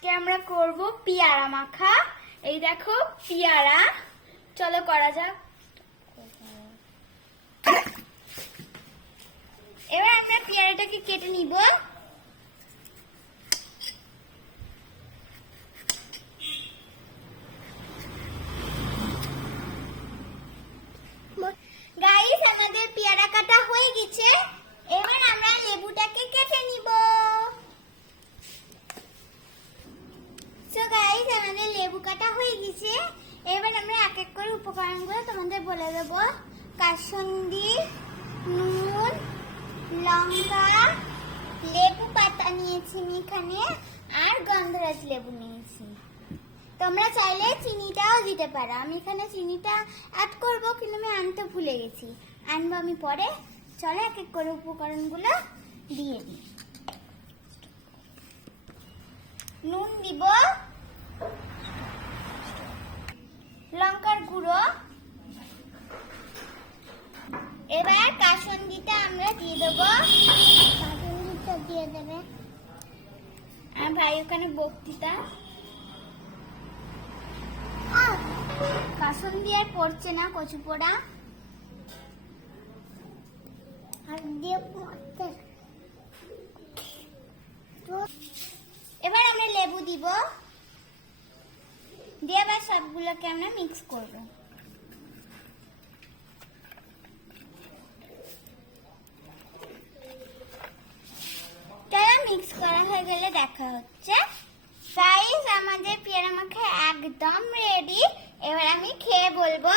আজকে আমরা করব পেয়ারা মাখা। এই দেখো পেয়ারা, চলো করা যাক। এবার আমরা পেয়ারাটাকে কেটে নিব। গাইস, আমাদের পেয়ারা কাটা হয়ে গেছে। এবার আমরা লেবুটাকে কেটে নিব। সো গাইস, আমাদের লেবু কাটা হয়ে গেছে। এবার আমরা এক এক করে উপকরণগুলো তোমাদের বলে দেব। কাসুন্দি, নুন, লঙ্কা, লেবু পাতা নিয়েছি এখানে, আর গন্ধরাজ লেবু নিয়েছি। তোমরা চাইলে চিনিটাও দিতে পারো। আমি এখানে চিনিটা অ্যাড করব, কিন্তু আমি আনতে ভুলে গেছি। আনবো আমি পরে। চলো এক এক করে উপকরণগুলো দিয়ে দিই। নুন দিব, লঙ্কার গুঁড়ো, এবার কাসুন্দিটা আমরা দিয়ে দেবো। কাসুন্দিটা দিয়ে দেবে আর ভাই ওখানে বক্তৃতা। কাসুন্দি আর পড়ছে না, কচু পোড়া। এবার আমরা লেবু দিব, দিয়ে আবার সবগুলোকে আমরা মিক্স করব। মিক্স করা হয়ে গেলে দেখা হচ্ছে। গাইস, আমাদের পেয়ারা মাখা একদম রেডি। এবার আমি খেয়ে বলবো